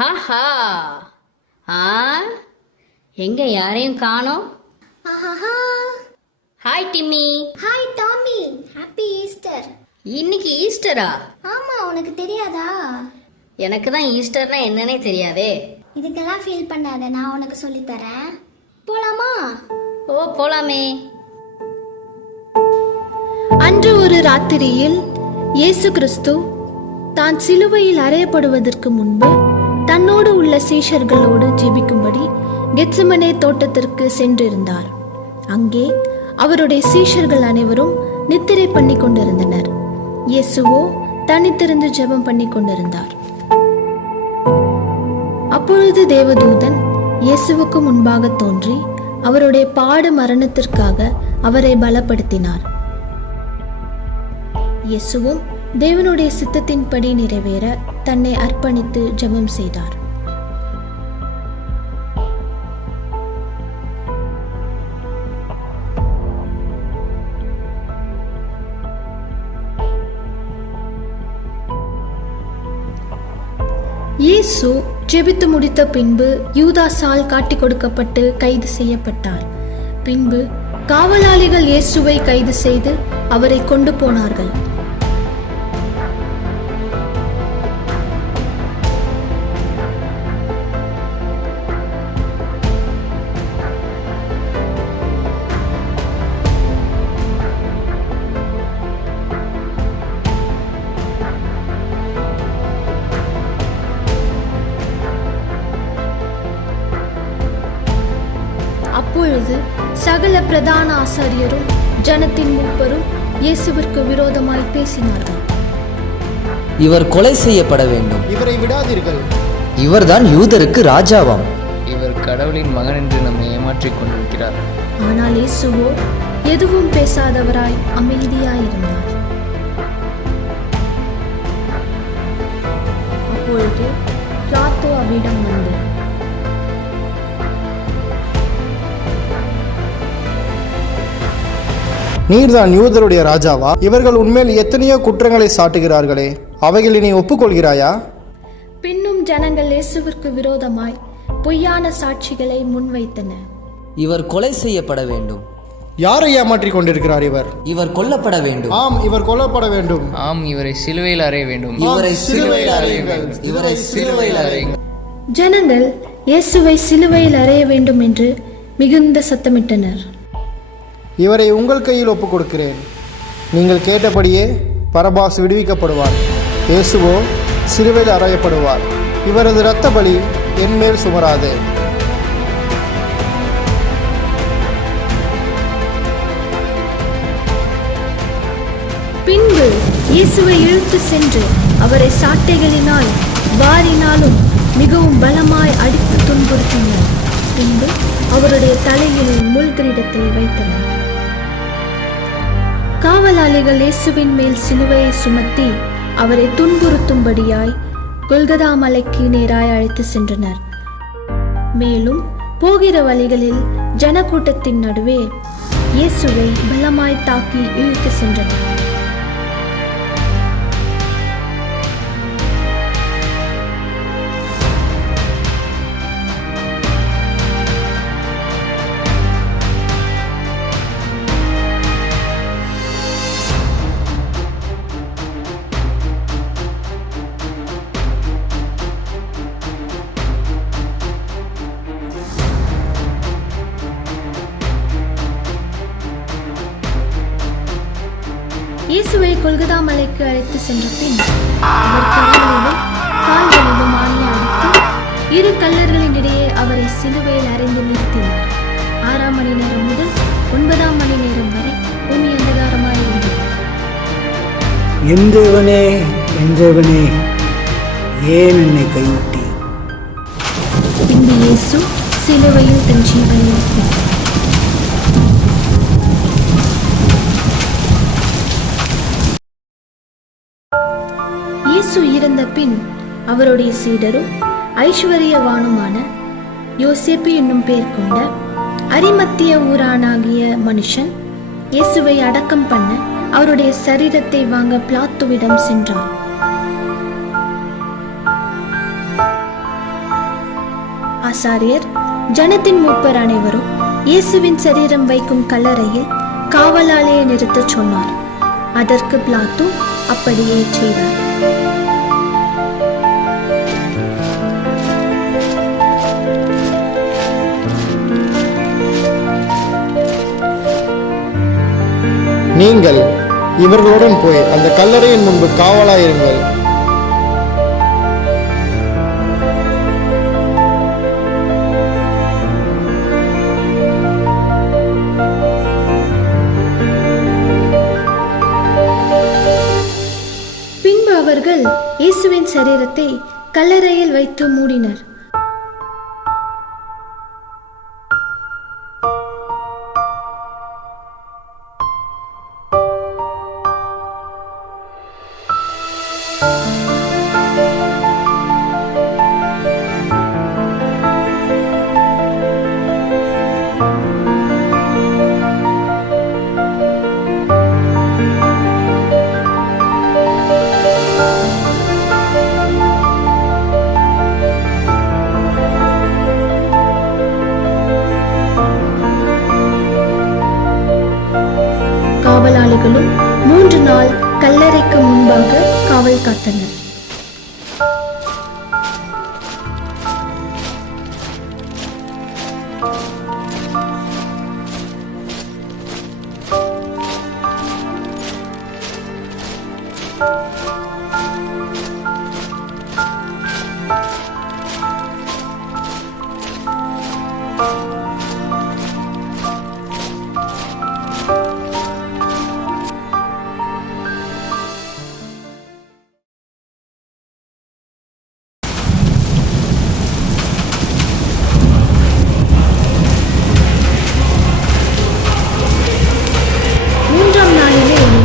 Haha. ஆ, எங்க யாரையும் காணோம். ஆஹாஹா. Hi Timmy. Hi Tommy, happy Easter. இன்னைக்கு ஈஸ்டரா? ஆமா, உனக்கு தெரியாதா? எனக்கு தான் ஈஸ்டர்னா என்னன்னே தெரியாதே. இதுக்கெல்லாம் ஃபீல் பண்ணாத, நான் உனக்கு சொல்லி தரேன். போலாமா? ஓ, போலாமே. அன்று ஒரு ராத்திரியில் இயேசு கிறிஸ்து தான் சிலுவையில் அறையப்படுவதற்கு முன்பு தன்னோடு உள்ள சீஷர்களோடு ஜெபிக்கும்படி கெத்செமனே தோட்டத்திற்கு சென்றிருந்தார். அங்கே அவருடைய சீஷர்கள் அனைவரும் நித்திரை பண்ணி கொண்டிருந்தனர். இயேசுவோ தனித்திருந்து ஜெபம் பண்ணி கொண்டிருந்தார். அப்பொழுது தேவதூதன் இயேசுவுக்கு முன்பாக தோன்றி அவருடைய பாடு மரணத்திற்காக அவரை பலப்படுத்தினார். இயேசுவும் தேவனுடைய சித்தத்தின்படி நிறைவேற தன்னை அர்ப்பணித்து ஜெபம் செய்தார். இயேசு ஜெபித்து முடித்த பின்பு யூதாசால் காட்டிக் கொடுக்கப்பட்டு கைது செய்யப்பட்டார். பின்பு காவலாளிகள் இயேசுவை கைது செய்து அவரை கொண்டு போனார்கள். அப்பொழுது சகல பிரதான ஆசாரியரும் ஜனத்தின் மூப்பரும் இயேசுவிற்கு விரோதமாய் பேசினார்கள். இவர் கொலை செய்யப்பட வேண்டும். இவரை விடாதீர்கள். இவர்தான் யூதருக்கு ராஜாவாம். இவர் கடவுளின் மகன் என்று நம்மை ஏமாற்றிக் கொண்டிருக்கிறார். ஆனால் இயேசுவோ எதுவும் பேசாதவராய் அமைதியாயிருந்தார். அப்பொழுது பிலாத்து அவிடம் வந்து, நீர்தான் யூதருடைய ராஜாவா? இவர்கள் உண்மையில் எத்தனையோ குற்றங்களை சாட்டுகிறார்களே, அவைகளை நீ ஒப்புக்கொள்கிறாயா? பின்னும் ஜனங்கள் இயேசுவிற்கு விரோதமாய் பொய்யான சாட்சிகளை முன்வைத்தனர். இவர் கொலை செய்யப்பட வேண்டும். யாரை ஏமாற்றிக் கொண்டிருக்கிறார் இவர்? இவர் கொல்லப்பட வேண்டும். ஆம், இவர் கொல்லப்பட வேண்டும். ஆம், இவரை சிலுவையில் அறைய வேண்டும். இவரை சிலுவையில் அறையுங்கள். இவரை சிலுவையில் அறையுங்கள். ஜனங்கள் இயேசுவை சிலுவையில் அறைய வேண்டும் என்று மிகுந்த சத்தமிட்டனர். இவரை உங்கள் கையில் ஒப்புக் கொடுக்கிறேன். நீங்கள் கேட்டபடியே பரபாஸ் விடுவிக்கப்படுவார். இயேசுவோ சிலுவையில் அறையப்படுவார். இவரது இரத்த பலி என் மேல் சுமராது. பின்பு இயேசுவை இழுத்து சென்று அவரை சாட்டைகளினால் வாரினாலும் மிகவும் பலமாய் அடித்து துன்புறுத்தினர். பின்பு அவருடைய தலையில் முள் கிரீடத்தை வைத்தனர். காவலாளிகள் இயேசுவின் மேல் சிலுவையை சுமத்தி அவரை துன்புறுத்தும்படியாய் கொல்கதா மலைக்கு நேராய் அழைத்து சென்றனர். மேலும் போகிற வழிகளில் ஜனக்கூட்டத்தின் நடுவே இயேசுவை பலமாய் தாக்கி இழுத்து சென்றனர். இயேசுவை கொல்கதா மலைக்கு அழைத்து சென்ற பின் அவர் கைகளிலும் கால்களிலும் ஆணி அடித்து இரு கல்லர்களின் இடையே அவரை சிலுவையில் அறைந்து நிறுத்தினார். 6 மணி நேரம் முதல் 9 மணி நேரம் வரை பூமி அந்தகாரமாயிருந்தது. என் தேவனே, என் தேவனே, ஏன் என்னை கைவிட்டி? பின்பு இயேசு சிலுவையில் தன் ஜீவனை விட்டார். இயேசு இறந்த பின் அவருடைய சீடரும் ஐஸ்வர்யவானுமான யோசேப்பு என்னும் பெயர் கொண்ட அரிமத்திய ஊரானாகிய மனுஷன் இயேசுவை அடக்கம் பண்ண அவருடைய சரீரத்தை வாங்க பிலாத்துவிடம் சென்றார். ஆசாரியர், ஜனத்தின் மூப்பர் அனைவரும் இயேசுவின் சரீரம் வைக்கும் கல்லறையில் காவலாளியை நிறுத்தச் சொன்னார். அதற்கு பிலாத்து அப்படியே செய்தார். நீங்கள் இவர்களுடன் போய் அந்த கல்லறையின் முன்பு காவலாயிருங்கள். பின்பு அவர்கள் இயேசுவின் சரீரத்தை கல்லறையில் வைத்து மூடினர். காவலாளிகளும் 3 நாள் கல்லறைக்கு முன்பாக காவல் காத்தனர்.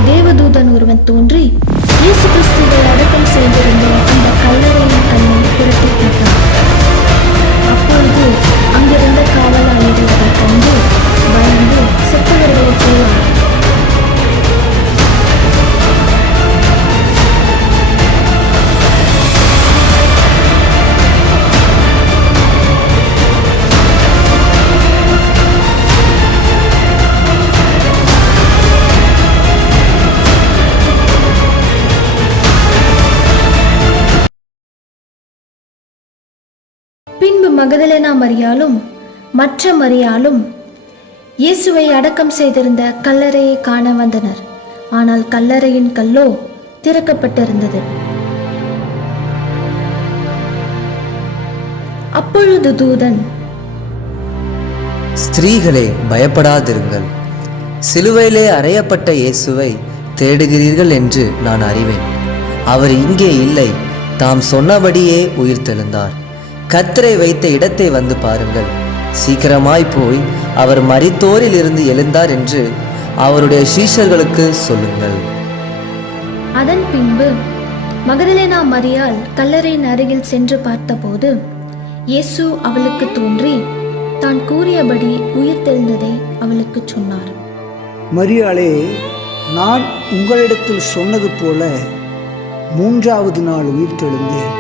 தேவதூதன் ஒருவன் தோன்றி இயேசு கிறிஸ்துவை அடக்கம் செய்திருந்த அந்த கல்லறையின் கண்ணை புரட்டி போட்டார். அப்பொழுது அங்கிருந்த காவலாளிகள் அதை கண்டு பயந்து செத்தவர்களை போவார். பின்பு மகதலேனா மரியாளும் மற்ற மரியாளும் இயேசுவை அடக்கம் செய்திருந்த கல்லறையை காண வந்தனர். ஆனால் கல்லறையின் கல்லோ திறக்கப்பட்டிருந்தது. அப்பொழுது தூதன், ஸ்திரீகளே, பயப்படாதிருங்கள். சிலுவையிலே அறையப்பட்ட இயேசுவை தேடுகிறீர்கள் என்று நான் அறிவேன். அவர் இங்கே இல்லை, தாம் சொன்னபடியே உயிர்த்தெழுந்தார். கர்த்தரை வைத்த இடத்தை வந்து பாருங்கள். சீக்கிரமாய் போய் அவர் மரித்தோரில் இருந்து எழுந்தார் என்று அவருடைய சீஷர்களுக்கு சொல்லுங்கள். அதன் பின்பு மகதலேனா மரியாள் கல்லறையின் அருகில் சென்று பார்த்தபோது இயேசு அவளுக்கு தோன்றி தான் கூறியபடி உயிர்த்தெழுந்ததை அவளுக்கு சொன்னார். மரியாளே, நான் உங்களிடத்தில் சொன்னது போல 3வது நாள் உயிர்த்தெழுந்தேன்.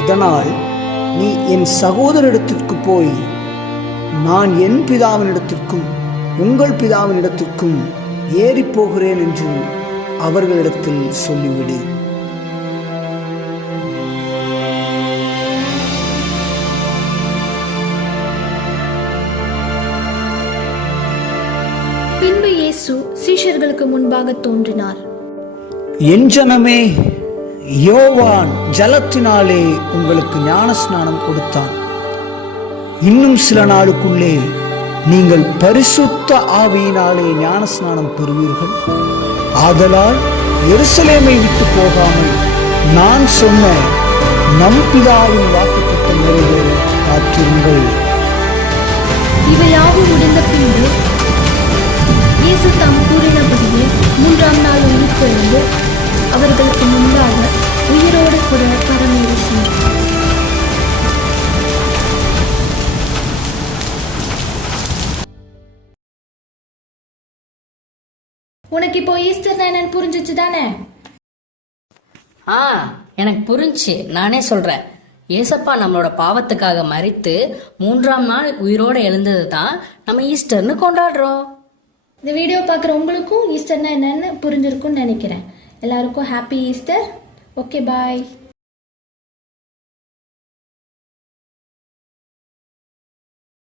அதனால் நீ என் சகோதரிடத்திற்கு போய் நான் என் பிதாவினிடத்திற்கும் உங்கள் பிதாவினிடத்திற்கும் ஏறி போகிறேன் என்று அவர்களிடத்தில் சொல்லிவிடு. பின்பு இயேசு சீஷர்களுக்கு முன்பாக தோன்றினார். என் ஜனமே, யோவான் ஜலத்தினாலே உங்களுக்கு ஞானஸ்நானம் கொடுத்தான். இன்னும் சில நாளுக்குள்ளே நீங்கள் பரிசுத்த ஆவியினாலே ஞானஸ்நானம் பெறுவீர்கள். ஆதலால் எருசலேமை விட்டு போகாமல் நான் சொன்ன நம் பிதாவின் வாக்குத்தத்தம் நிறைவேற காத்திருங்கள். இவையாவும் முடிந்த பின்பு இயேசு தாம் கூறினபடியே 3ஆம் நாள் உயிர்த்தெழுந்து அவர்களுக்கு முன்பாக உயிரோடு கூட பரமேறி சென்றார். உனக்கு இப்போ ஈஸ்டர் என்னன்னு புரிஞ்சிச்சு தானே? எனக்கு புரிஞ்சு. நானே சொல்றேன். ஏசப்பா நம்மளோட பாவத்துக்காக மரித்து 3ஆம் நாள் உயிரோடு எழுந்தது தான் நம்ம ஈஸ்டர்னு கொண்டாடுறோம். இந்த வீடியோ பார்க்குற உங்களுக்கும் ஈஸ்டர்னா என்னன்னு புரிஞ்சிருக்கும்னு நினைக்கிறேன். எல்லாருக்கும் ஹாப்பி ஈஸ்டர். ஓகே, பாய்.